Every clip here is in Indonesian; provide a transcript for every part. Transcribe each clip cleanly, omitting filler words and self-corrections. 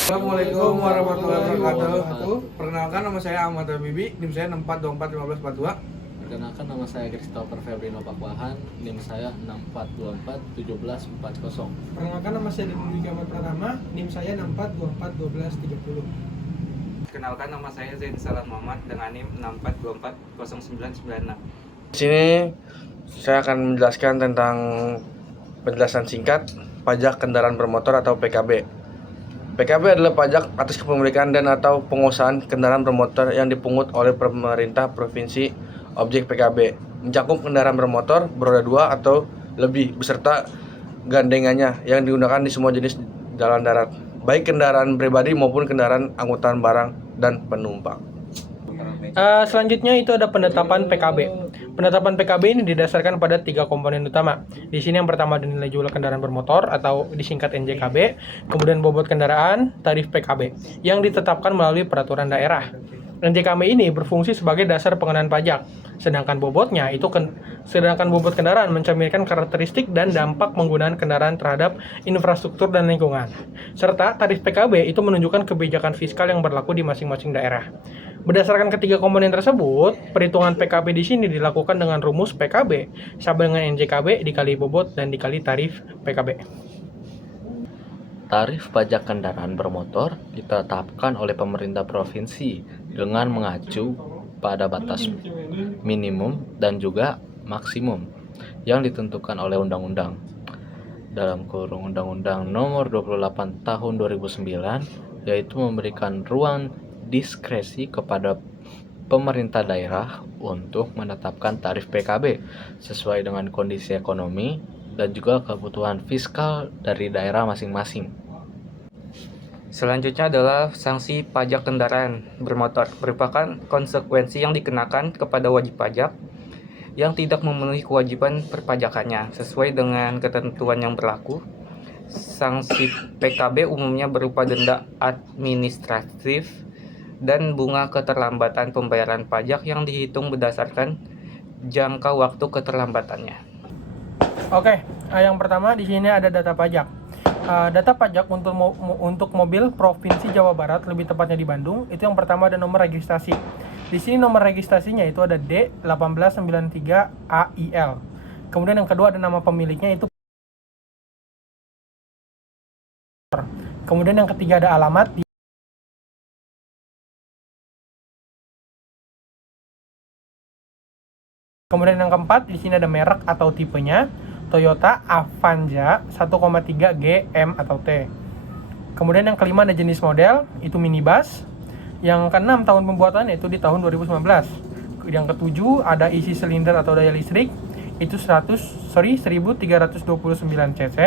Assalamualaikum warahmatullahi wabarakatuh. Perkenalkan, nama saya Ahmad Habibi, NIM saya 64241542. Perkenalkan, nama saya Christopher Febrino Pakwahan, NIM saya 64241740. Perkenalkan, nama saya Dwi Kamar Pratama, NIM saya 64241230. Kenalkan, nama saya Zain Salam Muhammad dengan NIM 64240996. Di sini saya akan menjelaskan tentang penjelasan singkat pajak kendaraan bermotor atau PKB. PKB adalah pajak atas kepemilikan dan atau pengusahaan kendaraan bermotor yang dipungut oleh pemerintah provinsi. Objek PKB mencakup kendaraan bermotor beroda 2 atau lebih beserta gandengannya yang digunakan di semua jenis jalan darat, baik kendaraan pribadi maupun kendaraan angkutan barang dan penumpang. Selanjutnya itu ada penetapan PKB. Penetapan PKB ini didasarkan pada 3 komponen utama. Di sini yang pertama ada nilai jual kendaraan bermotor atau disingkat NJKB, kemudian bobot kendaraan, tarif PKB yang ditetapkan melalui peraturan daerah. NJKB ini berfungsi sebagai dasar pengenaan pajak, sedangkan bobot kendaraan mencerminkan karakteristik dan dampak penggunaan kendaraan terhadap infrastruktur dan lingkungan. Serta tarif PKB itu menunjukkan kebijakan fiskal yang berlaku di masing-masing daerah. Berdasarkan ketiga komponen tersebut, perhitungan PKB di sini dilakukan dengan rumus PKB sama dengan NJKB dikali bobot dan dikali tarif PKB. Tarif pajak kendaraan bermotor ditetapkan oleh pemerintah provinsi dengan mengacu pada batas minimum dan juga maksimum yang ditentukan oleh undang-undang. Dalam kurung Undang-Undang Nomor 28 Tahun 2009, yaitu memberikan ruang diskresi kepada pemerintah daerah untuk menetapkan tarif PKB sesuai dengan kondisi ekonomi dan juga kebutuhan fiskal dari daerah masing-masing. Selanjutnya adalah sanksi pajak kendaraan bermotor, merupakan konsekuensi yang dikenakan kepada wajib pajak yang tidak memenuhi kewajiban perpajakannya sesuai dengan ketentuan yang berlaku. Sanksi PKB umumnya berupa denda administratif dan bunga keterlambatan pembayaran pajak yang dihitung berdasarkan jangka waktu keterlambatannya. Oke, yang pertama di sini ada data pajak. Data pajak untuk mobil Provinsi Jawa Barat, lebih tepatnya di Bandung, itu yang pertama ada nomor registrasi. Di sini nomor registrasinya itu ada D1893AIL. Kemudian yang kedua ada nama pemiliknya itu. Kemudian yang ketiga ada alamat. Kemudian yang keempat di sini ada merek atau tipenya. Toyota Avanza 1,3 GM atau T. Kemudian yang kelima ada jenis model, itu minibus. Yang keenam tahun pembuatannya itu di tahun 2019. Yang ketujuh ada isi silinder atau daya listrik, itu 1329 cc.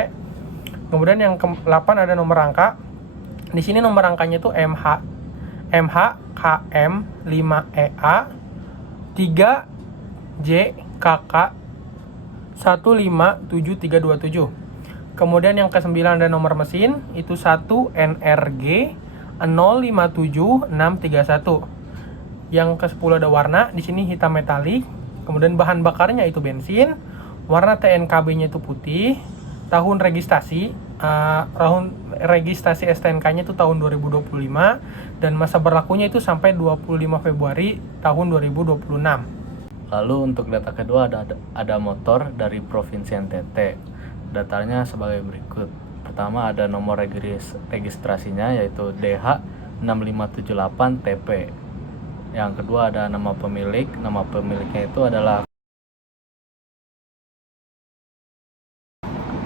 Kemudian yang ke-8 ada nomor rangka. Di sini nomor rangkanya itu MHKM5EA 3JKK 15737. Kemudian yang ke-9 ada nomor mesin, itu 1 NRG 057631. Yang ke-10 ada warna, di sini hitam metalik. Kemudian bahan bakarnya itu bensin. Warna TNKB-nya itu putih. Tahun registrasi STNK-nya itu tahun 2025 dan masa berlakunya itu sampai 25 Februari tahun 2026. Lalu untuk data kedua ada motor dari Provinsi NTT. Datanya sebagai berikut. Pertama ada nomor registrasinya yaitu DH6578TP. Yang kedua ada nama pemilik. Nama pemiliknya itu adalah.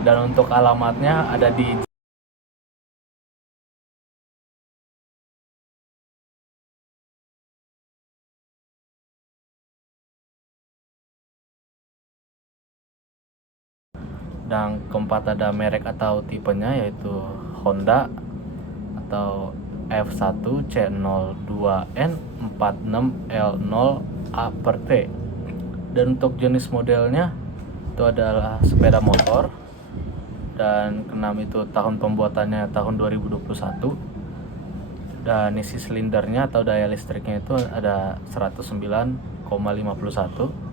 Dan untuk alamatnya ada di. Dan keempat ada merek atau tipenya yaitu Honda atau F1C02N46L0A/T. Dan untuk jenis modelnya itu adalah sepeda motor. Dan keenam itu tahun pembuatannya tahun 2021. Dan isi silindernya atau daya listriknya itu ada 109,51.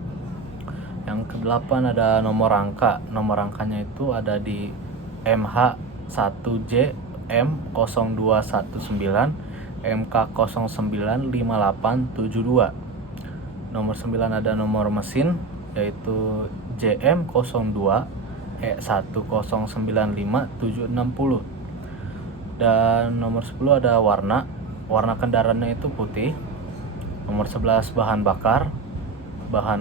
Yang ke-8 ada nomor rangka. Nomor rangkanya itu ada di MH1J JM0219 MK095872. Nomor 9 ada nomor mesin yaitu JM02 E1095760. Dan nomor 10 ada warna kendaraannya itu putih. Nomor 11 bahan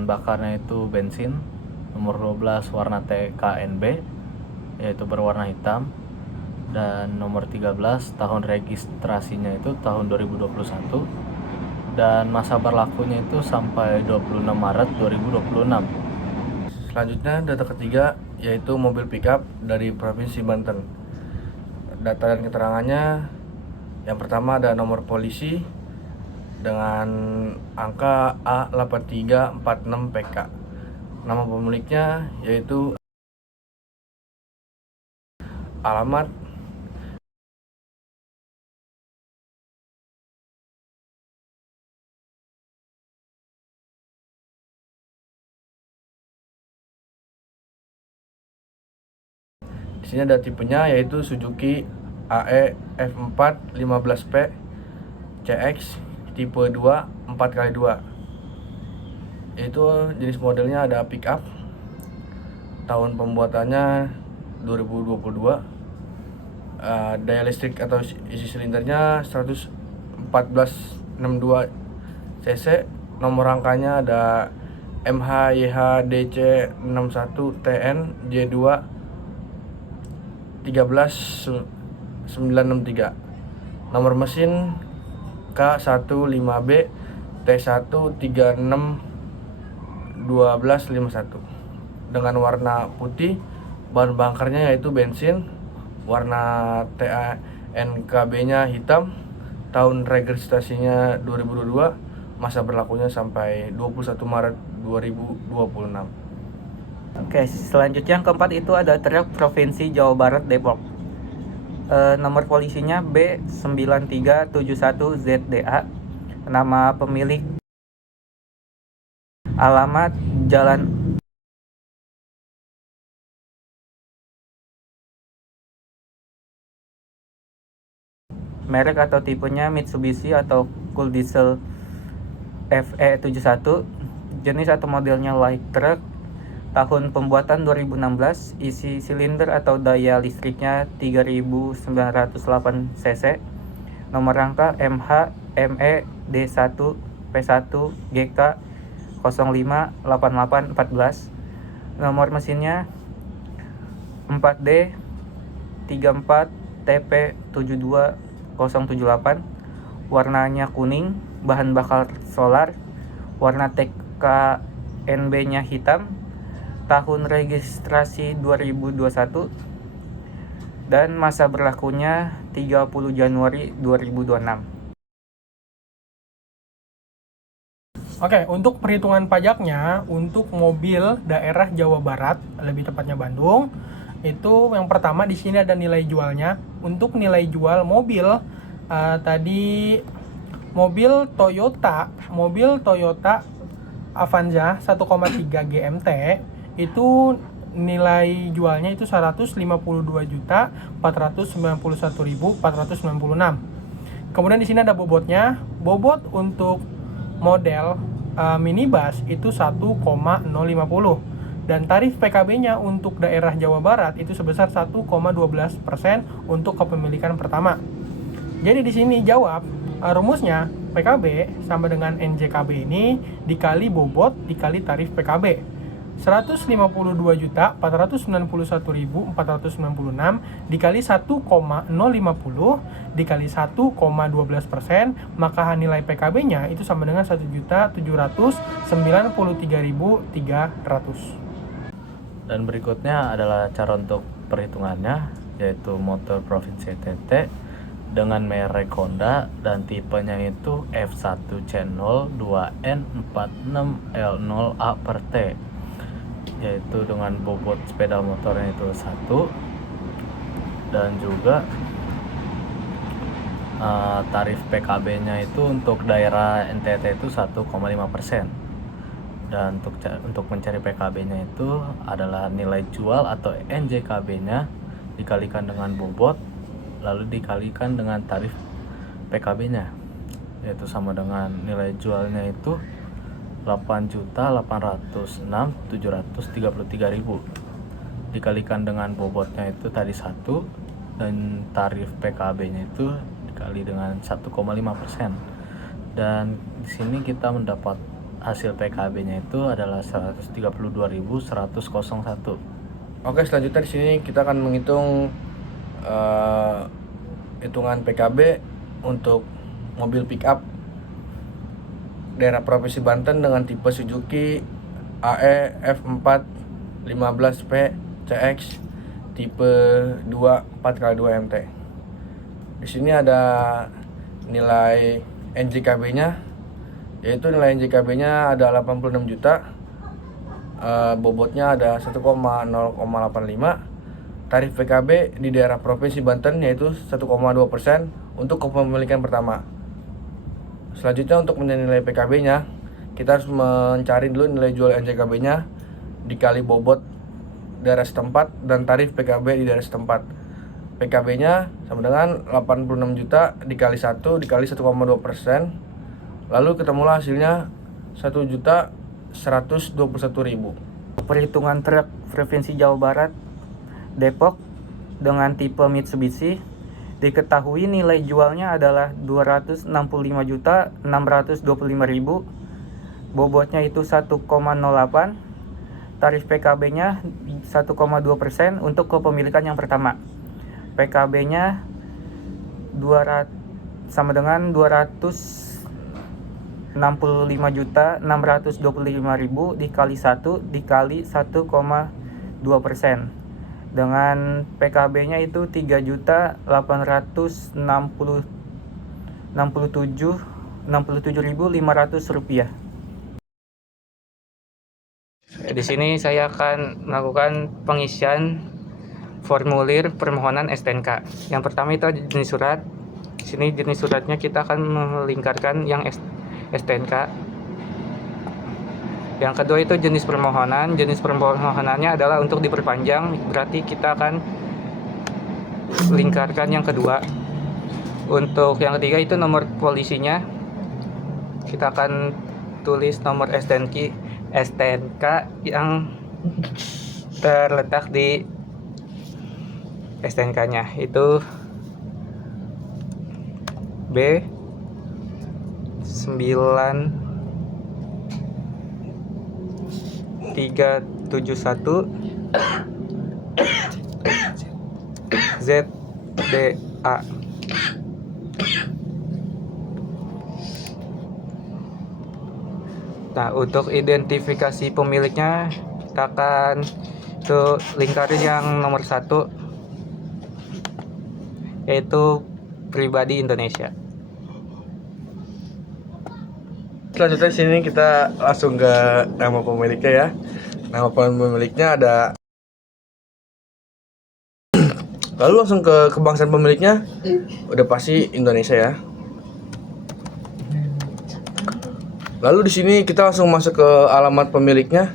bakarnya itu bensin. Nomor 12 warna TKNB yaitu berwarna hitam. Dan nomor 13 tahun registrasinya itu tahun 2021 dan masa berlakunya itu sampai 26 Maret 2026. Selanjutnya data ketiga yaitu mobil pickup dari Provinsi Banten. Data dan keterangannya, yang pertama ada nomor polisi dengan angka A8346PK. Nama pemiliknya yaitu alamat di sini ada tipenya yaitu Suzuki AE F4 15P CX tipe 2 4x2. Itu jenis modelnya ada pickup. Tahun pembuatannya 2022. Daya listrik atau isi silindernya 11462 cc. Nomor rangkanya ada MHYHDC61TN J2 13963. Nomor mesin K15B T1361251 dengan warna putih. Bahan bakarnya yaitu bensin. Warna TANKB-nya hitam. Tahun registrasinya 2022. Masa berlakunya sampai 21 Maret 2026. Oke, selanjutnya yang keempat itu ada truk Provinsi Jawa Barat Depok. Nomor polisinya B9371ZDA. Nama pemilik, alamat Jalan merek atau tipenya Mitsubishi atau Cool Diesel FE71. Jenis atau modelnya light truck. Tahun pembuatan 2016, isi silinder atau daya listriknya 3908 cc. Nomor rangka MHME D1 P1 GK 058814. Nomor mesinnya 4D 34 TP 72078. Warnanya kuning, bahan bakar solar, warna TKNB-nya hitam. Tahun registrasi 2021 dan masa berlakunya 30 Januari 2026. Oke, untuk perhitungan pajaknya untuk mobil daerah Jawa Barat, lebih tepatnya Bandung, itu yang pertama di sini ada nilai jualnya. Untuk nilai jual mobil tadi mobil Toyota Avanza 1,3 GMT itu nilai jualnya itu 152.491.496. Kemudian di sini ada bobotnya. Bobot untuk model minibus itu 1,050 dan tarif PKB-nya untuk daerah Jawa Barat itu sebesar 1,12% untuk kepemilikan pertama. Jadi di sini jawab rumusnya PKB sama dengan NJKB ini dikali bobot dikali tarif PKB. 152.491.496 dikali 1,050 dikali 1,12%, maka nilai PKB-nya itu sama dengan 1.793.300. Dan berikutnya adalah cara untuk perhitungannya, yaitu motor provinsi NTT dengan merek Honda dan tipenya itu F1C02N46L0A/T, yaitu dengan bobot sepeda motornya itu 1 dan juga tarif PKB-nya itu untuk daerah NTT itu 1,5%. Dan untuk mencari PKB-nya itu adalah nilai jual atau NJKB-nya dikalikan dengan bobot lalu dikalikan dengan tarif PKB-nya, yaitu sama dengan nilai jualnya itu 8.806.733.000 dikalikan dengan bobotnya itu tadi 1, dan tarif PKB-nya itu dikali dengan 1,5%. Dan di sini kita mendapat hasil PKB-nya itu adalah 132.101. Oke, selanjutnya di sini kita akan menghitung hitungan PKB untuk mobil pick up daerah Provinsi Banten dengan tipe Suzuki AE F4 15P CX tipe 2 4x2 MT. Di sini ada nilai NJKB-nya, yaitu nilai NJKB-nya ada 86 juta. Bobotnya ada 1,085. Tarif PKB di daerah Provinsi Banten yaitu 1,2% untuk kepemilikan pertama. Selanjutnya untuk mencari nilai PKB-nya, kita harus mencari dulu nilai jual NJKB-nya dikali bobot daerah setempat dan tarif PKB di daerah setempat. PKB-nya sama dengan 86 juta dikali 1 dikali 1,2%. Lalu ketemulah hasilnya 1.121.000. Perhitungan truk Provinsi Jawa Barat Depok dengan tipe Mitsubishi, diketahui nilai jualnya adalah 265.625.000, bobotnya itu 1,08, tarif PKB-nya 1,2% untuk kepemilikan yang pertama. PKB-nya sama dengan 265.625.000 dikali 1 dikali 1,2%. Dengan PKB-nya itu 3.867.500 rupiah. Di sini saya akan melakukan pengisian formulir permohonan STNK. Yang pertama itu jenis surat. Di sini jenis suratnya kita akan melingkarkan yang STNK. Yang kedua itu jenis permohonan. Jenis permohonannya adalah untuk diperpanjang, berarti kita akan lingkarkan yang kedua. Untuk yang ketiga itu nomor polisinya, kita akan tulis nomor STNK yang terletak di STNK-nya, itu B9 371 ZDA. Nah, untuk identifikasi pemiliknya kita akan lingkarin yang nomor 1, yaitu pribadi Indonesia. Selanjutnya di sini kita langsung ke nama pemiliknya ya. Nama pemiliknya ada. Lalu langsung ke kebangsaan pemiliknya, udah pasti Indonesia ya. Lalu di sini kita langsung masuk ke alamat pemiliknya.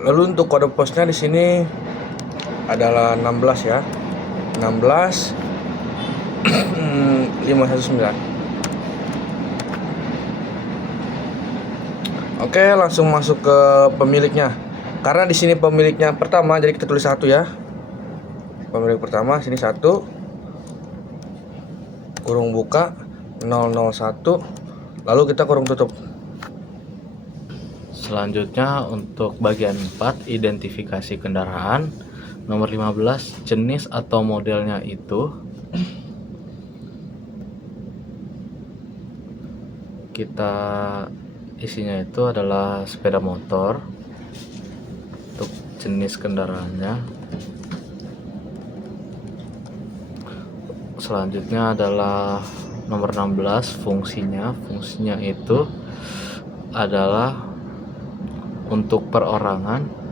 Lalu untuk kode posnya di sini adalah 16 ya. 16 519. Oke, langsung masuk ke pemiliknya. Karena di sini pemiliknya pertama, jadi kita tulis 1 ya. Pemilik pertama sini 1 kurung buka 001, lalu kita kurung tutup. Selanjutnya untuk bagian 4, identifikasi kendaraan. Nomor 15, jenis atau modelnya itu Kita isinya itu adalah sepeda motor untuk jenis kendaraannya. Selanjutnya adalah nomor 16, fungsinya itu adalah untuk perorangan.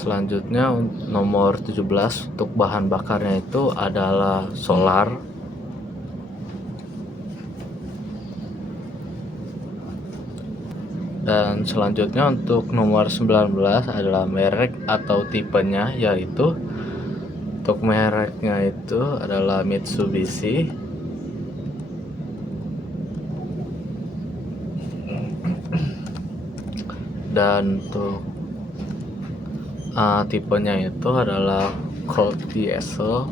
Selanjutnya nomor 17, untuk bahan bakarnya itu adalah solar. Dan selanjutnya untuk nomor 19 adalah merek atau tipenya, yaitu untuk mereknya itu adalah Mitsubishi. Dan untuk tipenya itu adalah cold diesel.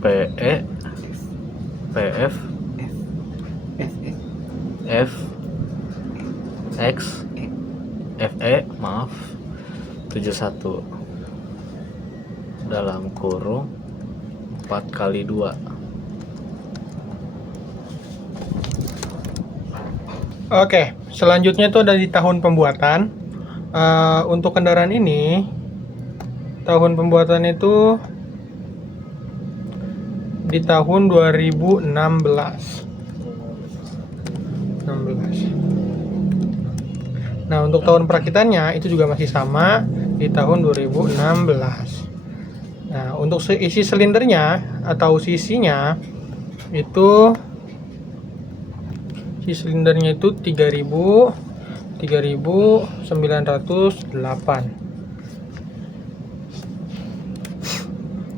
PE, PF, F, X, FE, maaf, 71 dalam kurung 4x2. Oke, selanjutnya itu ada di tahun pembuatan. Untuk kendaraan ini, tahun pembuatan itu di tahun 2016. Nah, untuk tahun perakitannya itu juga masih sama di tahun 2016. Nah, untuk isi silindernya atau sisinya itu silindernya itu 3908.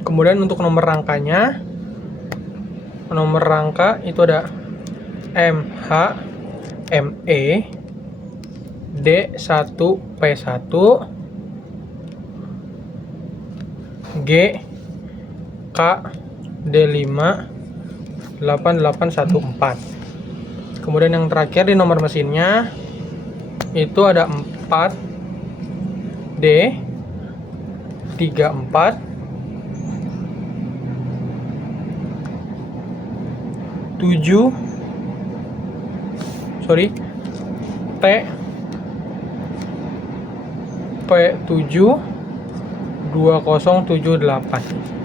Kemudian untuk nomor rangkanya, nomor rangka itu ada MH, ME, D1P1, G, K, D5, 8814. Kemudian yang terakhir di nomor mesinnya itu ada 4, D, 34, 7, T, P7, 2078.